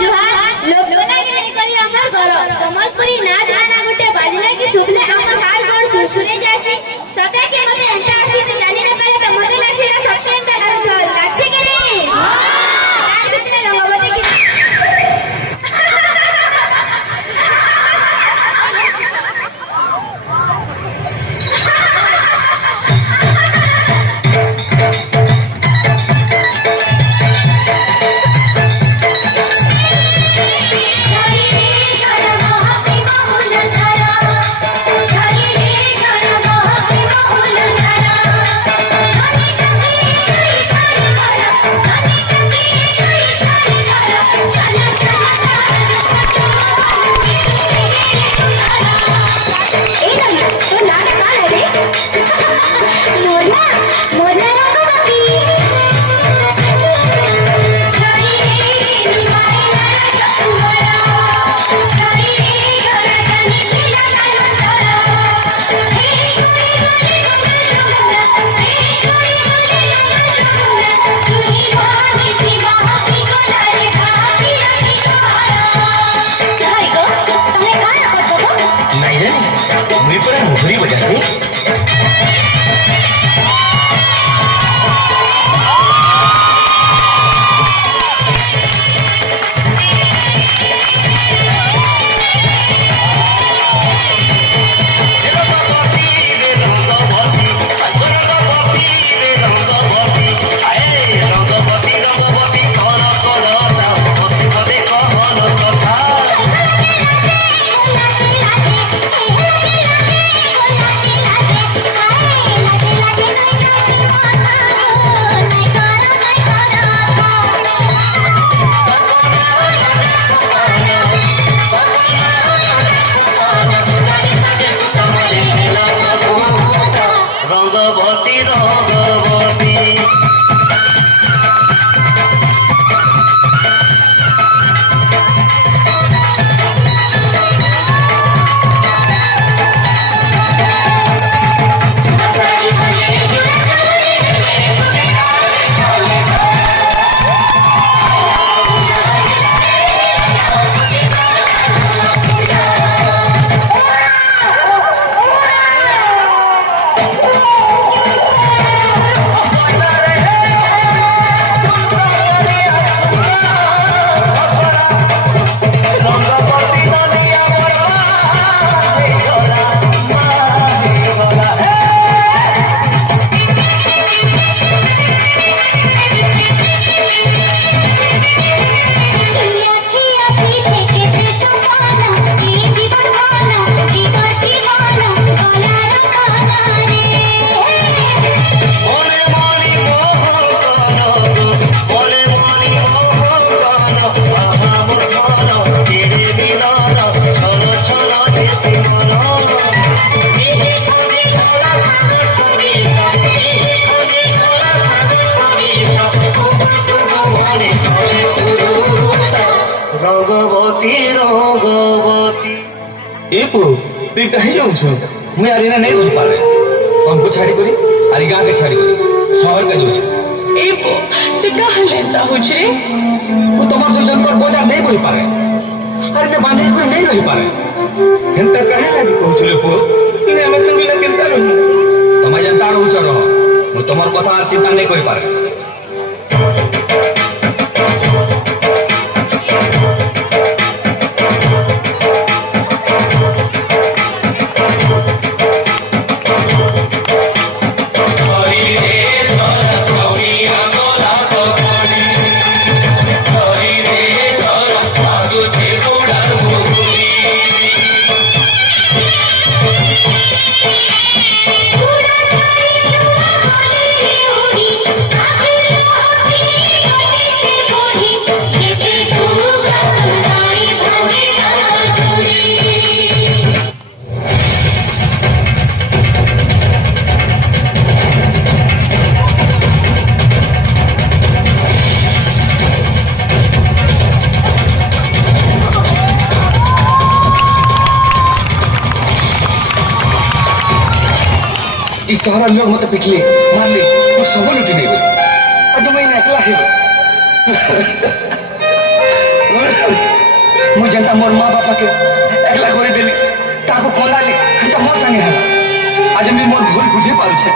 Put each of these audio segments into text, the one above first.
जुहार लोग लागे नहीं करी अमर करो समलपुरी नाच गाना गुटे बाजला की सुबले अमर हाल गोड़ सुरसुरे जैसी सते के मते अंता आसी तो जानी न पहले तो मते लक्ष्य ना सबसे अंता लक्ष्य के नहीं हां कितने रंगवती की तुई कहीं जाऊँ मुझे आरीना नहीं बुझ पा रहे हमको छाड़ी करी आरी गाँव के छाड़ी करी शहर के दूसरे ए पो तू कहाँ लेता हो रे वो तुम्हार दो जन कर बोझा नहीं बुझ पा रहे अरे ने बांधे को नहीं रह पा रहे हिंता कहे ना जी पहुँचले पो इन्हें हमें तुम बिना किंता रहो तुम्हें जनता रहो चलो वो तुम्हार कथा चिंता नहीं कर पा रहे इस सारा लोग मत पिटले मारले वो सब लुटी नहीं गई आज मैं अकेला है मोर माँ बापा के एकला कर देली ताको कंदाली तो मोर संगे हला आज मैं मोर भूल बुझे पारू छे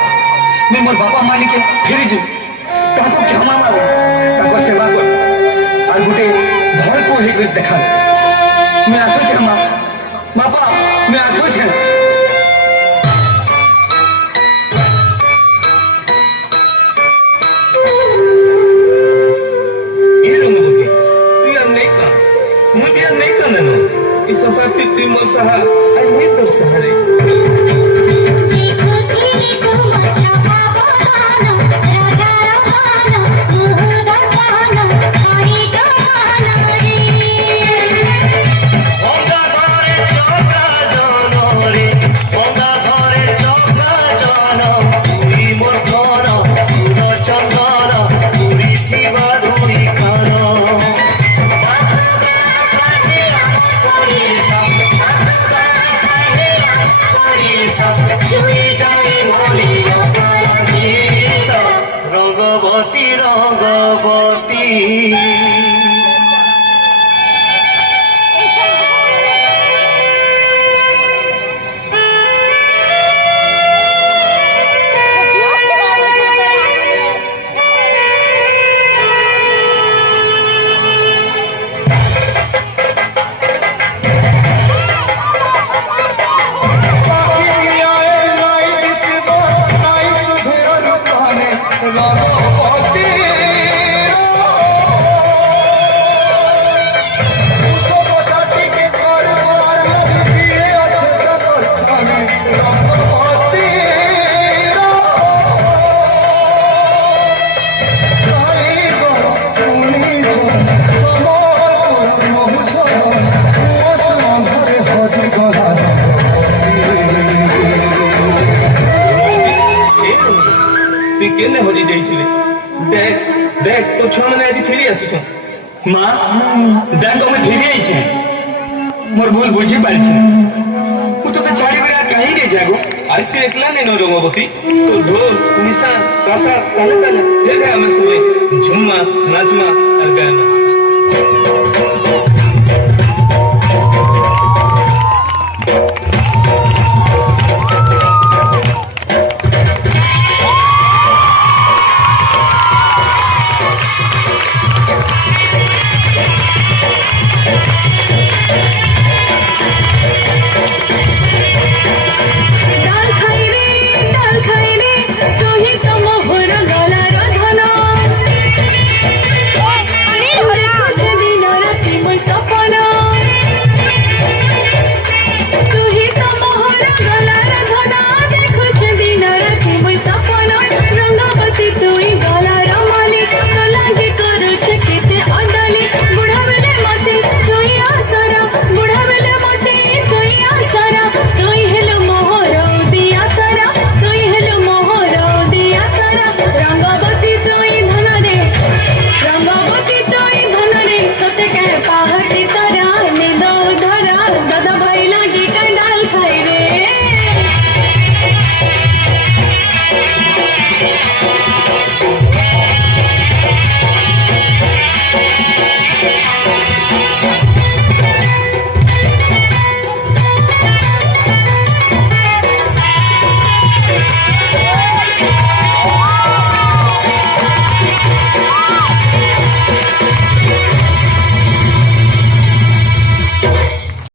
मैं मोर बापा मानी के फेरी जी ताको क्षमा मांगो ताको सेवा कर और गुटे भर को ही कर देखा मैं आसो छे माँ बापा मैं आसो छे Saha, I need the Sahari. केने हजी जाइछिले देख देख तो छुआ माने आज फेरी आसी छ मां देख तो मैं फेरी आई छी मोर भूल बुझी पाल छी मु तो छाड़ी बिना कहीं नहीं जागो आज तू एकला नहीं न रंगवती तो ढोल निशा कासा ताले ताले हे गा हमें सुने झुम्मा नाचमा और गाना